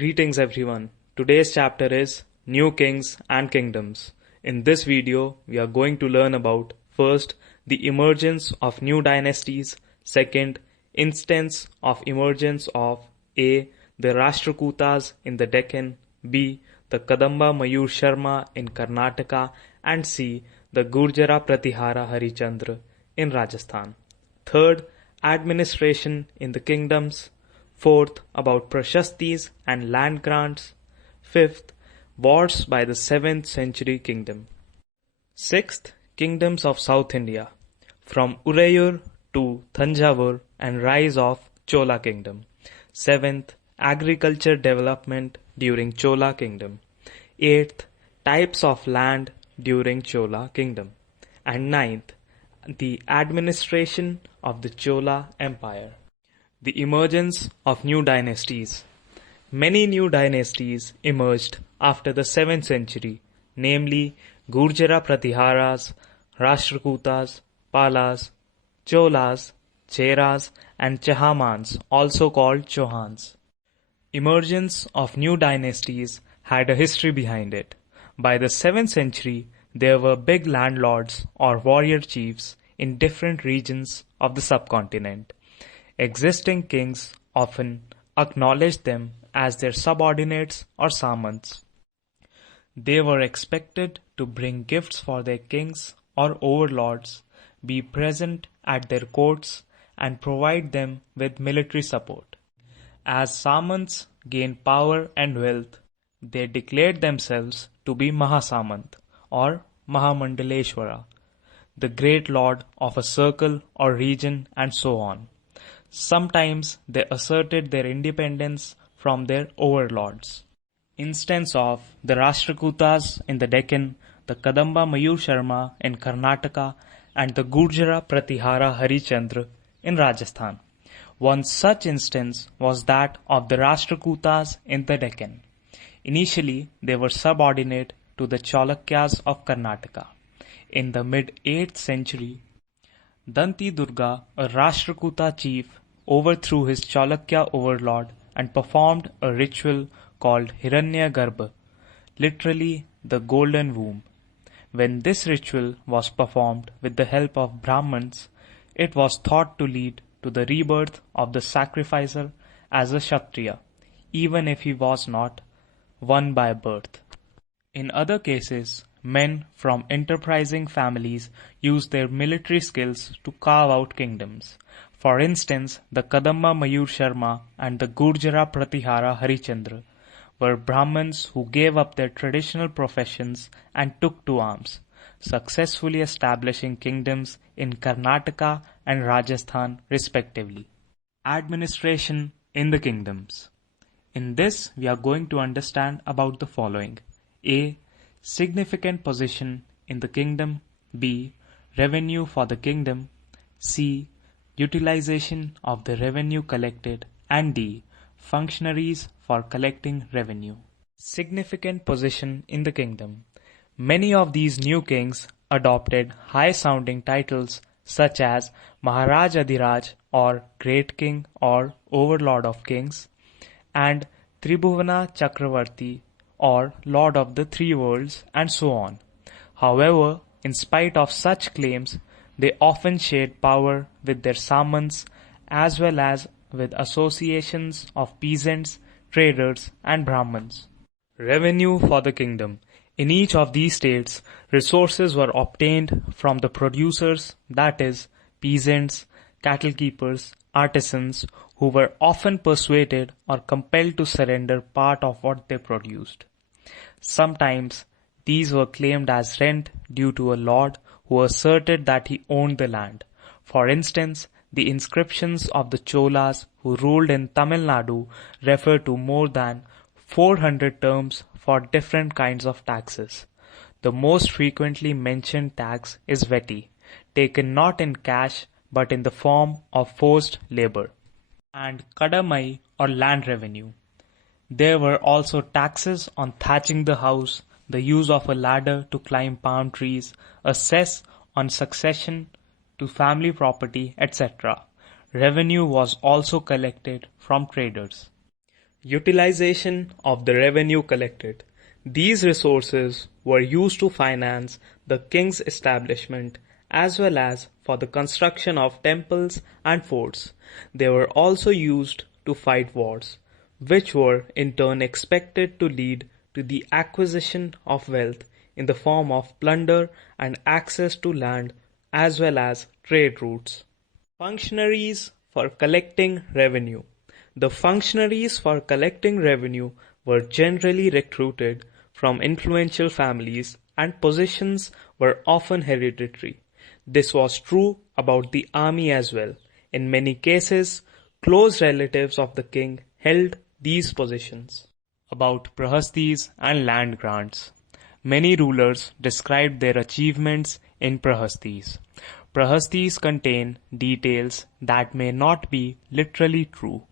Greetings everyone. Today's chapter is New Kings and Kingdoms. In this video, we are going to learn about first, the emergence of new dynasties, second, instance of emergence of A. the Rashtrakutas in the Deccan, B. the Kadamba Mayurasharman in Karnataka, and C. the Gurjara-Pratihara Harichandra in Rajasthan. Third, administration in the kingdoms. Fourth, about Prashastis and land grants. Fifth, wars by the 7th century kingdom. Sixth, kingdoms of South India, from Uraiyur to Thanjavur and rise of Chola kingdom. Seventh, agriculture development during Chola kingdom. Eighth, types of land during Chola kingdom. And ninth, the administration of the Chola Empire. The emergence of new dynasties. Many new dynasties emerged after the 7th century, namely Gurjara-Pratiharas, Rashtrakutas, Palas, Cholas, Cheras, and Chahamanas, also called Chauhans. Emergence of new dynasties had a history behind it. By the 7th century, there were big landlords or warrior chiefs in different regions of the subcontinent. Existing kings often acknowledged them as their subordinates or samants. They were expected to bring gifts for their kings or overlords, be present at their courts, and provide them with military support. As samants gained power and wealth, they declared themselves to be Mahasamant or Mahamandaleshwara, the great lord of a circle or region, and so on. Sometimes they asserted their independence from their overlords. Instance of the Rashtrakutas in the Deccan, the Kadamba Mayurasharman in Karnataka, and the Gurjara-Pratihara Harichandra in Rajasthan. One such instance was that of the Rashtrakutas in the Deccan. Initially, they were subordinate to the Cholukyas of Karnataka. In the mid-8th century, Danti Durga, a Rashtrakuta chief, overthrew his Cholakya overlord and performed a ritual called Hiranyagarbha, literally the golden womb. When this ritual was performed with the help of Brahmins, it was thought to lead to the rebirth of the sacrificer as a Kshatriya, even if he was not one by birth. In other cases, men from enterprising families used their military skills to carve out kingdoms. For instance, the Kadamba Mayurasharman and the Gurjara-Pratihara Harichandra were Brahmins who gave up their traditional professions and took to arms, successfully establishing kingdoms in Karnataka and Rajasthan respectively. Administration in the kingdoms. In this, we are going to understand about the following. A. Significant position in the kingdom. B. Revenue for the kingdom. C. Utilization of the revenue collected. And D. Functionaries for collecting revenue. Significant position in the kingdom. Many of these new kings adopted high-sounding titles such as Maharaj Adhiraj or Great King or Overlord of Kings, and Tribhuvana Chakravarti or Lord of the Three Worlds, and so on. However, in spite of such claims, they often shared power with their samants as well as with associations of peasants, traders, and Brahmins. Revenue for the kingdom. In each of these states, resources were obtained from the producers, that is, peasants, cattle keepers, artisans, who were often persuaded or compelled to surrender part of what they produced. Sometimes these were claimed as rent due to a lord who asserted that he owned the land. For instance, the inscriptions of the Cholas who ruled in Tamil Nadu refer to more than 400 terms for different kinds of taxes. The most frequently mentioned tax is veti, taken not in cash but in the form of forced labor, and kadamai or land revenue. There were also taxes on thatching the house, the use of a ladder to climb palm trees, a cess on succession to family property, etc. Revenue was also collected from traders. Utilization of the revenue collected. These resources were used to finance the king's establishment as well as for the construction of temples and forts. They were also used to fight wars, which were in turn expected to lead to the acquisition of wealth in the form of plunder and access to land as well as trade routes. Functionaries for collecting revenue. The functionaries for collecting revenue were generally recruited from influential families and positions were often hereditary. This was true about the army as well. In many cases, close relatives of the king held these positions. About Prashastis and land grants. Many rulers described their achievements in Prashastis. Prashastis contain details that may not be literally true,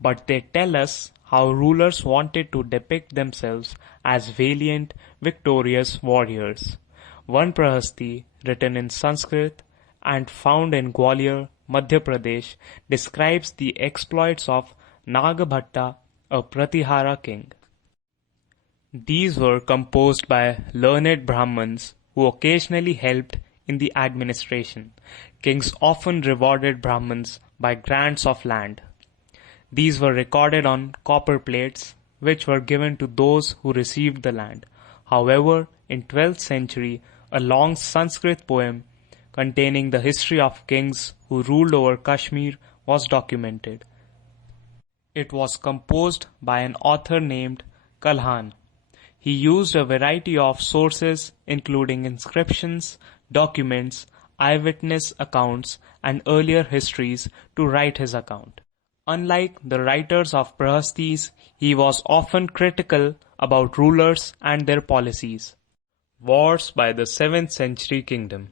but they tell us how rulers wanted to depict themselves as valiant, victorious warriors. One Prashasti, written in Sanskrit and found in Gwalior, Madhya Pradesh, describes the exploits of Nagabhatta, a Pratihara king. These were composed by learned Brahmins who occasionally helped in the administration. Kings often rewarded Brahmins by grants of land. These were recorded on copper plates, which were given to those who received the land. However, in 12th century, a long Sanskrit poem containing the history of kings who ruled over Kashmir was documented. It was composed by an author named Kalhan. He used a variety of sources including inscriptions, documents, eyewitness accounts, and earlier histories to write his account. Unlike the writers of Prashastis, he was often critical about rulers and their policies. Wars by the 7th century kingdom.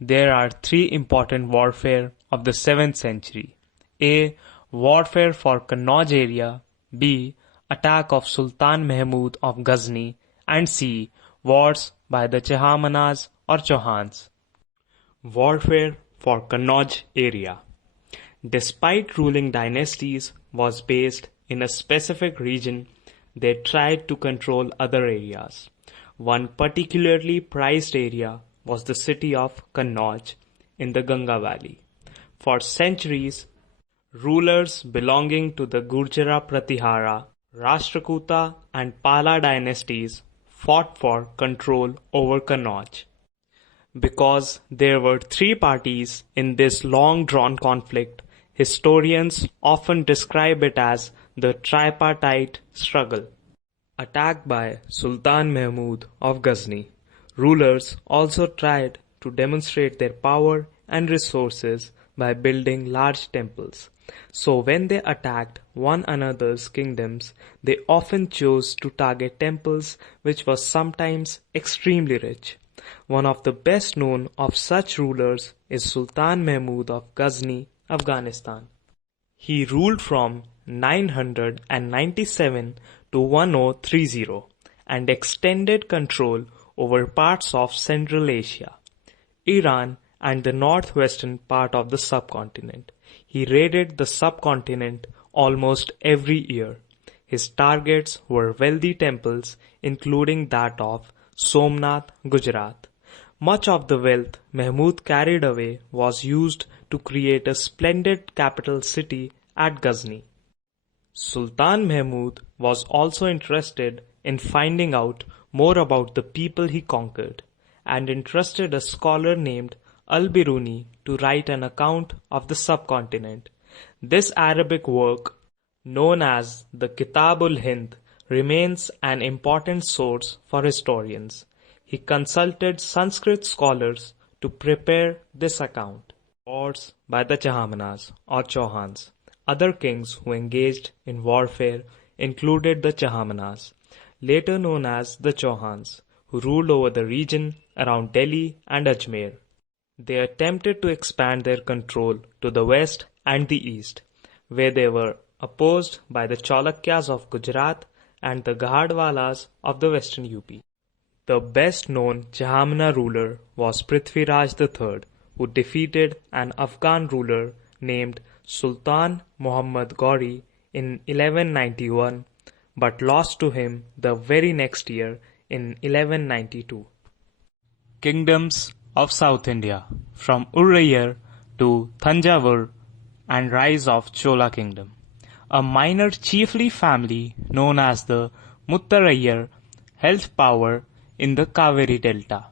There are three important warfare of the 7th century. A. Warfare for Kannauj area. B. Attack of Sultan Mahmud of Ghazni. And C. Wars by the Chahamanas or Chauhans. Warfare for Kannauj area. Despite ruling dynasties was based in a specific region, they tried to control other areas. One particularly prized area was the city of Kannauj in the Ganga Valley. For centuries, rulers belonging to the Gurjara-Pratihara, Rashtrakuta and Pala dynasties fought for control over Kannauj. Because there were three parties in this long-drawn conflict, historians often describe it as the tripartite struggle. Attack by Sultan Mahmud of Ghazni. Rulers also tried to demonstrate their power and resources by building large temples. So when they attacked one another's kingdoms, they often chose to target temples which were sometimes extremely rich. One of the best known of such rulers is Sultan Mahmud of Ghazni, Afghanistan. He ruled from 997 to 1030 and extended control over parts of Central Asia, Iran and the northwestern part of the subcontinent. He raided the subcontinent almost every year. His targets were wealthy temples including that of Somnath, Gujarat. Much of the wealth Mahmud carried away was used to create a splendid capital city at Ghazni. Sultan Mahmud was also interested in finding out more about the people he conquered and entrusted a scholar named Al-Biruni to write an account of the subcontinent. This Arabic work, known as the Kitab-ul-Hind, remains an important source for historians. He consulted Sanskrit scholars to prepare this account. Wars by the Chahamanas or Chauhans. Other kings who engaged in warfare included the Chahamanas, later known as the Chauhans, who ruled over the region around Delhi and Ajmer. They attempted to expand their control to the west and the east, where they were opposed by the Cholukyas of Gujarat and the Gahadwalas of the western UP. The best known Chahamana ruler was Prithviraj III, who defeated an Afghan ruler named Sultan Muhammad Ghori in 1191 but lost to him the very next year in 1192. Kingdoms of South India, from Uraiyur to Thanjavur, and rise of Chola kingdom. A minor chiefly family known as the Muttaraiyar held power in the Kaveri Delta.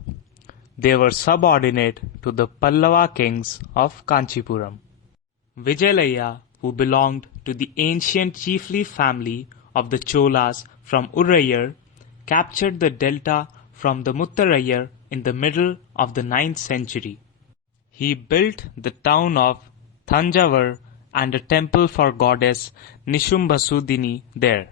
They were subordinate to the Pallava kings of Kanchipuram. Vijayalaya, who belonged to the ancient chiefly family of the Cholas from Uraiyur, captured the delta from the Muttaraiyar in the middle of the 9th century. He built the town of Thanjavur and a temple for goddess Nishumbasudini there.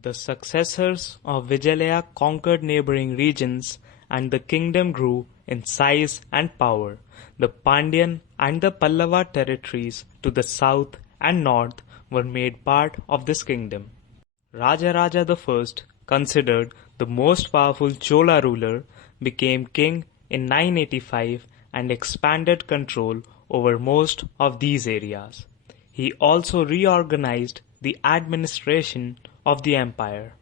The successors of Vijayalaya conquered neighboring regions and the kingdom grew in size and power. The Pandyan and the Pallava territories to the south and north were made part of this kingdom. Rajaraja I, considered the most powerful Chola ruler, became king in 985 and expanded control over most of these areas. He also reorganized the administration of the empire.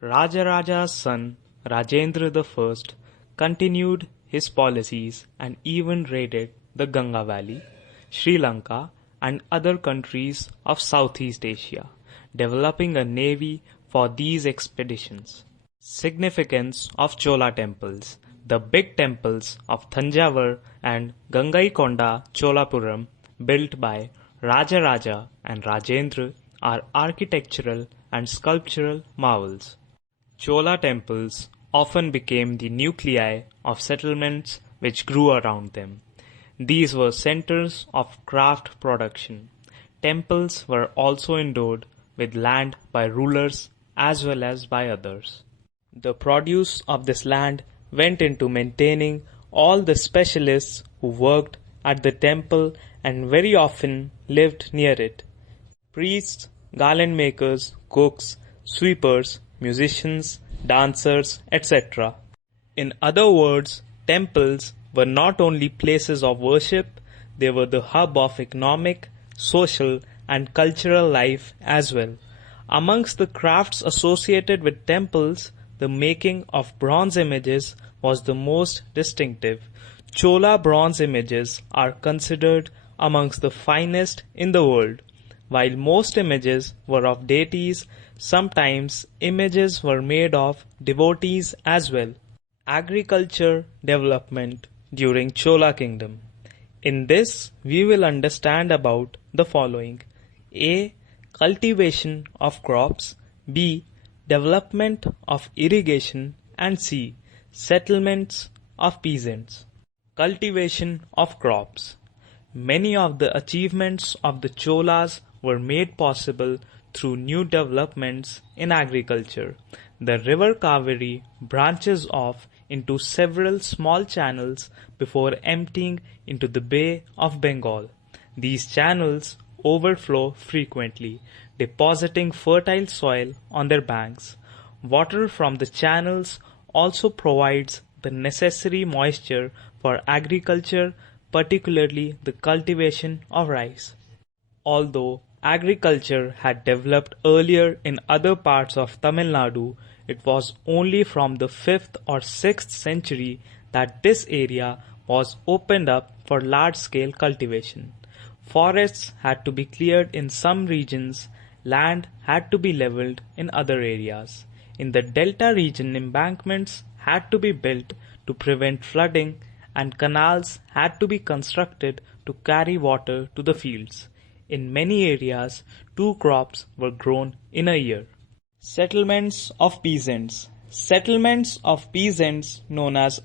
Rajaraja's son, Rajendra I, continued his policies and even raided the Ganga Valley, Sri Lanka, and other countries of Southeast Asia, developing a navy for these expeditions. Significance of Chola temples. The big temples of Thanjavur and Gangaikonda Cholapuram, built by Rajaraja and Rajendra, are architectural and sculptural marvels. Chola temples often became the nuclei of settlements which grew around them. These were centers of craft production. Temples were also endowed with land by rulers as well as by others. The produce of this land went into maintaining all the specialists who worked at the temple and very often lived near it. Priests, garland makers, cooks, sweepers, musicians, dancers, etc. In other words, temples were not only places of worship, they were the hub of economic, social, and cultural life as well. Amongst the crafts associated with temples, the making of bronze images was the most distinctive. Chola bronze images are considered amongst the finest in the world. While most images were of deities, sometimes images were made of devotees as well. Agriculture development during Chola kingdom. In this, we will understand about the following. A. Cultivation of crops. B. Development of irrigation. And C. Settlements of peasants. Cultivation of crops. Many of the achievements of the Cholas were made possible through new developments in agriculture. The river Kaveri branches off into several small channels before emptying into the Bay of Bengal. These channels overflow frequently, depositing fertile soil on their banks. Water from the channels also provides the necessary moisture for agriculture, particularly the cultivation of rice. Although agriculture had developed earlier in other parts of Tamil Nadu, it was only from the 5th or 6th century that this area was opened up for large-scale cultivation. Forests had to be cleared in some regions, land had to be leveled in other areas. In the delta region, embankments had to be built to prevent flooding, and canals had to be constructed to carry water to the fields. In many areas, 2 crops were grown in a year. Settlements of peasants. Settlements of peasants, known as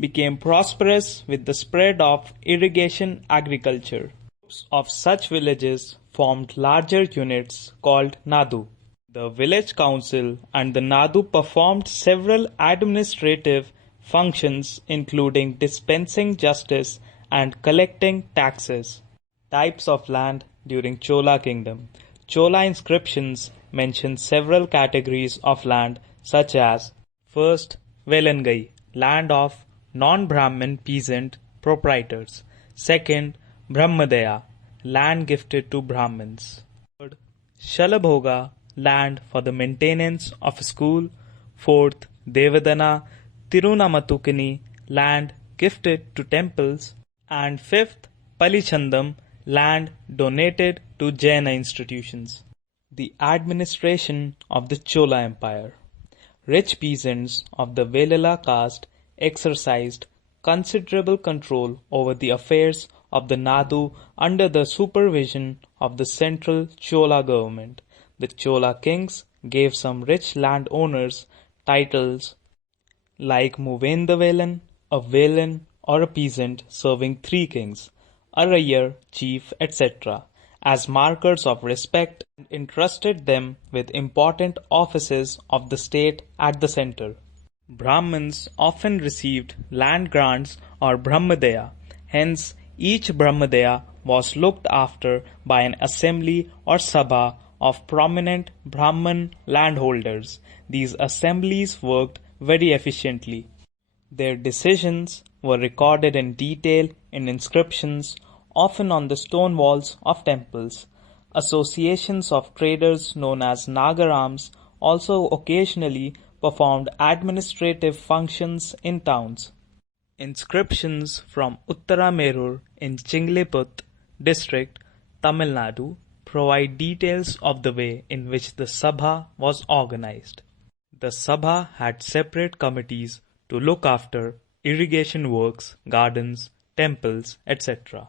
became prosperous with the spread of irrigation agriculture. Groups of such villages formed larger units called Nadu. The village council and the Nadu performed several administrative functions including dispensing justice and collecting taxes. Types of land during Chola kingdom. Chola inscriptions mention several categories of land such as: first, Velangai, land of non-Brahmin peasant proprietors. Second, Brahmadaya, land gifted to Brahmins. Third, Shalabhoga, land for the maintenance of a school. 4th, Devadana Tirunamatukini, land gifted to temples. And 5th, Palichandam, land donated to Jaina institutions. The administration of the Chola Empire. Rich peasants of the Velala caste exercised considerable control over the affairs of the Nadu under the supervision of the central Chola government. The Chola kings gave some rich landowners titles like Muvendavelan, a Velan or a peasant serving 3 kings, Uraiyur, chief, etc., as markers of respect, and entrusted them with important offices of the state at the center. Brahmins often received land grants or Brahmadaya, hence each Brahmadaya was looked after by an assembly or sabha of prominent Brahman landholders. These assemblies worked very efficiently. Their decisions were recorded in detail in inscriptions, often on the stone walls of temples. Associations of traders known as Nagarams also occasionally performed administrative functions in towns. Inscriptions from Uttaramerur in Chingleput district, Tamil Nadu, provide details of the way in which the Sabha was organized. The Sabha had separate committees to look after irrigation works, gardens, temples, etc.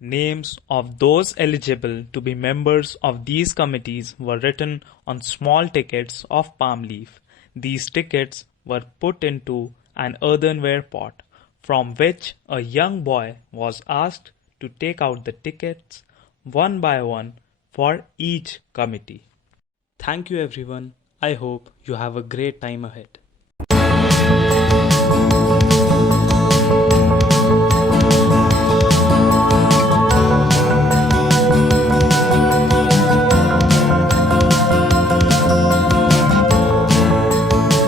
Names of those eligible to be members of these committees were written on small tickets of palm leaf. These tickets were put into an earthenware pot, from which a young boy was asked to take out the tickets one by one for each committee. Thank you everyone. I hope you have a great time ahead.